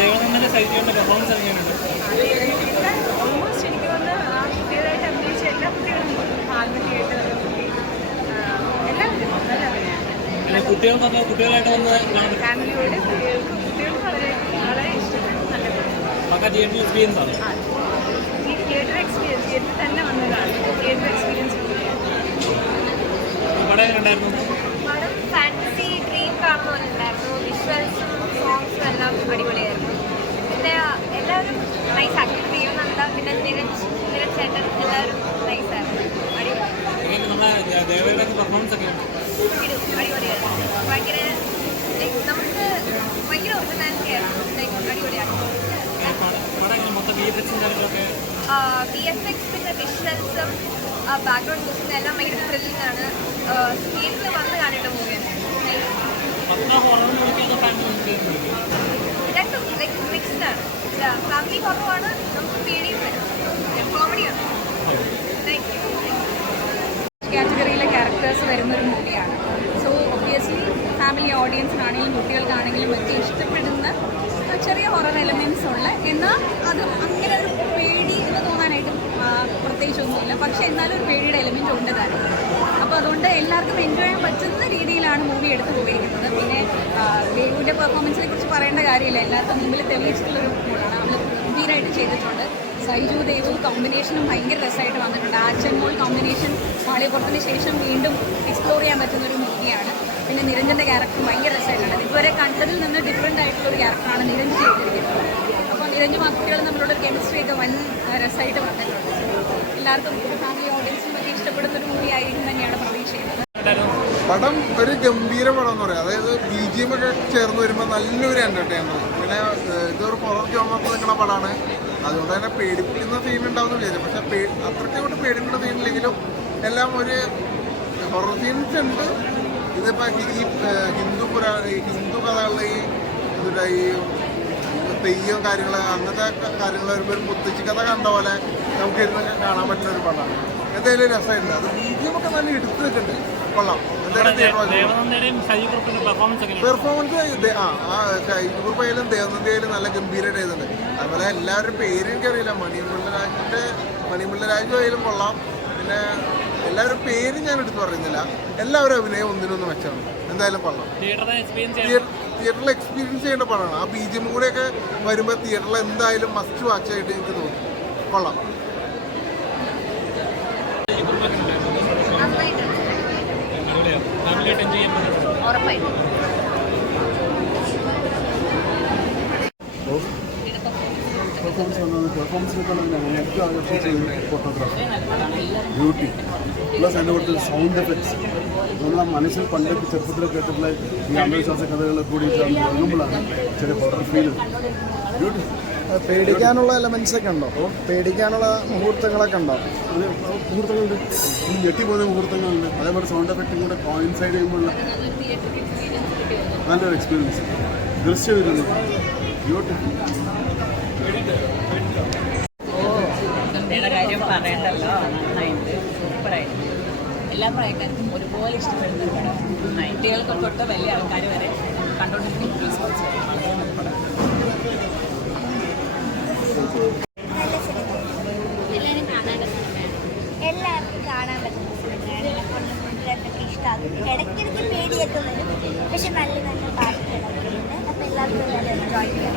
ദേവനന്ദന്റെ സൈറ്റിയുടെ performance എങ്ങനെയുണ്ട്? Almost എനിക്ക് വന്ന് ആ കുട്ടികളായിട്ട് അഭിനയിച്ച എല്ലാ കുട്ടികളും ആത്മഹത്യയായിട്ട് എല്ലാവരും നല്ല അഭിനയമാണ്. കുട്ടികളായിട്ട് വന്ന് ഫാമിലിയോട് കുട്ടികൾക്ക് വളരെ വളരെ ഇഷ്ടപ്പെട്ടു. നല്ല തിയേറ്റർ എക്സ്പീരിയൻസ് ആണ്. ഈ തിയേറ്റർ എക്സ്പീരിയൻസ് തിയേറ്ററിൽ തന്നെ വന്നതാണ് തിയേറ്റർ എക്സ്പീരിയൻസ്. ഉണ്ടായിരുന്നു പടം ഫാന്റസി ഡ്രീം കാണുന്ന പോലെ ഉണ്ടായിരുന്നു. വിഷ്വൽസും സോങ്സും എല്ലാം അടിപൊളിയായിരുന്നു. പിന്നെ എല്ലാവരും നൈസ് ആക്ടിങ് ചെയ്യുന്നുണ്ട്. പിന്നെ നിരജ് ചേട്ടൻ എല്ലാവരും നൈസായിരുന്നു. അടിപൊളിയായിരുന്നു. ഭയങ്കര നമുക്ക് ഭയങ്കര ഒറിജിനാലിറ്റി ആയിരുന്നു. അടിപൊളിയായിരുന്നു. VFX പിന്നെ വിഷ്വൽസും ബാക്ക്ഗ്രൗണ്ട് മ്യൂസിക്കും എല്ലാം ഭയങ്കര ത്രില്ലിംഗ് ആണ്. തിയേറ്ററിൽ വന്ന് കാണിട്ട മൂവിയാണ്. രണ്ടും ലൈക്ക് മിക്സ്ഡ് ആണ്. ഫാമിലി കുറവാണ്, നമുക്ക് പേടിയും വരും, കോമഡിയാണ്. കാറ്റഗറിയിലെ ക്യാരക്ടേഴ്സ് വരുന്നൊരു മൂവിയാണ്. സോ ഒബ്വിയസ്ലി ഫാമിലി ഓഡിയൻസിനാണെങ്കിലും കുട്ടികൾക്കാണെങ്കിലും ഒക്കെ ഇഷ്ടപ്പെടുന്ന ചെറിയ ഹൊറർ എലമെൻറ്റ്സ് ഉള്ള, എന്നാൽ അത് അങ്ങനെ ഒരു പേടി എന്ന് തോന്നാനായിട്ടും പ്രത്യേകിച്ചൊന്നുമില്ല. പക്ഷേ എന്നാലും ഒരു പേടിയുടെ എലമെൻറ്റ് ഉണ്ട് താനും. അപ്പോൾ അതുകൊണ്ട് എല്ലാവർക്കും എൻജോയ് ചെയ്യാൻ പറ്റുന്ന രീതിയിലാണ് മൂവി എടുത്തു പോയിരിക്കുന്നത്. പിന്നെ ദേവുവിൻ്റെ പെർഫോമൻസിനെ കുറിച്ച് പറയേണ്ട കാര്യമില്ല, എല്ലാവർക്കും മുമ്പിൽ തെളിയിച്ചിട്ടുള്ളൊരു മൂടാണ്. അവൾ ഗംഭീരമായിട്ട് ചെയ്തിട്ടുണ്ട്. സൈജു ദേവു കോമ്പിനേഷനും ഭയങ്കര രസമായിട്ട് വന്നിട്ടുണ്ട്. ആച്ചൻമോൾ കോമ്പിനേഷൻ മാളികപ്പുറത്തിന് ശേഷം വീണ്ടും എക്സ്പ്ലോർ ചെയ്യാൻ പറ്റുന്നൊരു മൂവിയാണ്. പിന്നെ നിരഞ്ജൻ്റെ ക്യാരക്ടർ ഭയങ്കര രസമായിട്ടുണ്ട്. ഇതുവരെ കണ്ടതിൽ നിന്ന് ഡിഫറെൻ്റ് ആയിട്ടുള്ളൊരു ക്യാരക്ടറാണ് നിരഞ്ജ് ചെയ്തിരിക്കുന്നത്. അപ്പോൾ നിരഞ്ജും ആ കുട്ടികളും തമ്മിലുള്ള കെമിസ്ട്രി ഒക്കെ വൻ രസമായിട്ട് വന്നിട്ടുണ്ട്. എല്ലാവർക്കും ഫാമിലി ഓഡിയൻസിനും ഒക്കെ ഇഷ്ടപ്പെടുന്നൊരു മൂവി ആയിരിക്കും തന്നെയാണ് പ്രതീക്ഷ ചെയ്യുന്നത്. പടം ഒരു ഗംഭീര പടം എന്ന് പറയാം. അതായത് BGM ഒക്കെ ചേർന്ന് വരുമ്പോൾ നല്ലൊരു എൻ്റർടൈനർ. പിന്നെ ഇതൊരു ഹൊറർ ജോണറിൽ നിൽക്കുന്ന പടമാണ്. അതുകൊണ്ട് തന്നെ പേടിപ്പിക്കുന്ന സീൻ ഉണ്ടാവുന്ന വിചാരിച്ചു. പക്ഷെ അത്രയ്ക്ക് കൊണ്ട് പേടിപ്പിക്കുന്ന സീനില്ലെങ്കിലും എല്ലാം ഒരു ഹൊറർ സീൻസ് ഉണ്ട്. ഇതിപ്പോൾ ഈ ഹിന്ദു കഥകളിൽ ഈ തെയ്യം കാര്യങ്ങൾ അങ്ങനത്തെ കാര്യങ്ങൾ വരുമ്പോൾ ഒരു മുത്തച്ഛി കഥ കണ്ട പോലെ നമുക്ക് ഇരുന്ന് കാണാൻ പറ്റുന്ന ഒരു പടമാണ്. എന്തായാലും രസമായിട്ടുണ്ട്. അത് BGM ഒക്കെ നല്ല എടുത്തു നിൽക്കുന്നുണ്ട്. കൊള്ളാം. പെർഫോമൻസ് ഷൈജുറുപ്പായാലും ദേവനന്ദയായാലും നല്ല ഗംഭീരമായിട്ട് ചെയ്തിട്ടുണ്ട്. അതുപോലെ എല്ലാവരുടെ പേര് എനിക്കറിയില്ല. മണിമുള്ള രാജു ആയാലും കൊള്ളാം. പിന്നെ എല്ലാവരുടെ പേരും ഞാൻ എടുത്ത് പറയുന്നില്ല. എല്ലാവരും അഭിനയം ഒന്നിനൊന്ന് മെച്ചമാണ്. എന്തായാലും കൊള്ളാം. തിയേറ്ററിൽ എക്സ്പീരിയൻസ് ചെയ്യേണ്ട പടമാണ്. ആ BGM കൂടെയൊക്കെ വരുമ്പോൾ തിയേറ്ററിൽ എന്തായാലും മസ്റ്റ് വാച്ച് ആയിട്ട് എനിക്ക് തോന്നി. കൊള്ളാം. ഉറപ്പായിട്ടും പെർഫോമൻസിനേക്കാളും ഏറ്റവും ആകർഷിച്ച ഫോട്ടോഗ്രാഫി, ബ്യൂട്ടി, പ്ലസ് അതിൻ്റെ കുറച്ച് സൗണ്ട് എഫക്ട്സ്. നമ്മളെ മനസ്സിൽ പണ്ടൊക്കെ ചെറുപ്പത്തിൽ കേട്ടിട്ടുള്ള ഈ അന്ധവിശ്വാസ കഥകളെ കൂടി ഇറങ്ങുമ്പോഴാണ് ചെറിയ ഹൊറർ ഫീൽ. ബ്യൂട്ടി. പേടിക്കാനുള്ള എലമെന്റ്സ് ഒക്കെ ഉണ്ടോ? പേടിക്കാനുള്ള മുഹൂർത്തങ്ങളൊക്കെ ഉണ്ടോ? അത് മുഹൂർത്തങ്ങളുണ്ട്, ഞെട്ടിപ്പോകുന്ന മുഹൂർത്തങ്ങളുണ്ട്. അതേപോലെ സൗണ്ട് എഫക്റ്റും കൂടെ കോയിൻസൈഡ് ചെയ്യുമ്പോഴുള്ള നല്ലൊരു എക്സ്പീരിയൻസ്. ദൃശ്യം വരുന്നു. ബ്യൂട്ടിഫുൾ. ഗംഭീരയുടെ കാര്യം പറയണ്ടല്ലോ. നന്നായിട്ട് സൂപ്പറായിട്ട് എല്ലാ പ്രായക്കാർക്കും ഒരുപോലെ ഇഷ്ടപ്പെടുന്ന ഒരു പടം. കുട്ടികൾക്ക് തൊട്ട് വലിയ ആൾക്കാർ വരെ കണ്ടുകൊണ്ടിരിക്കുന്ന ഒരു റെസ്പോൺസ്. വളരെ നല്ല പടം. എല്ലാവരും കാണേണ്ട സിനിമയാണ്. എല്ലാവർക്കും കാണാൻ പറ്റുന്ന സിനിമയാണ്. കൊണ്ടുവന്നതൊക്കെ ഇഷ്ടമാകും. ഇടയ്ക്കിടയ്ക്ക് പേടിയൊക്കെ വരും, പക്ഷെ നല്ല നല്ല പാട്ടുകളൊക്കെ ഉണ്ട്. അപ്പോൾ എല്ലാവർക്കും എല്ലാവരും എൻജോയ് ചെയ്യാം.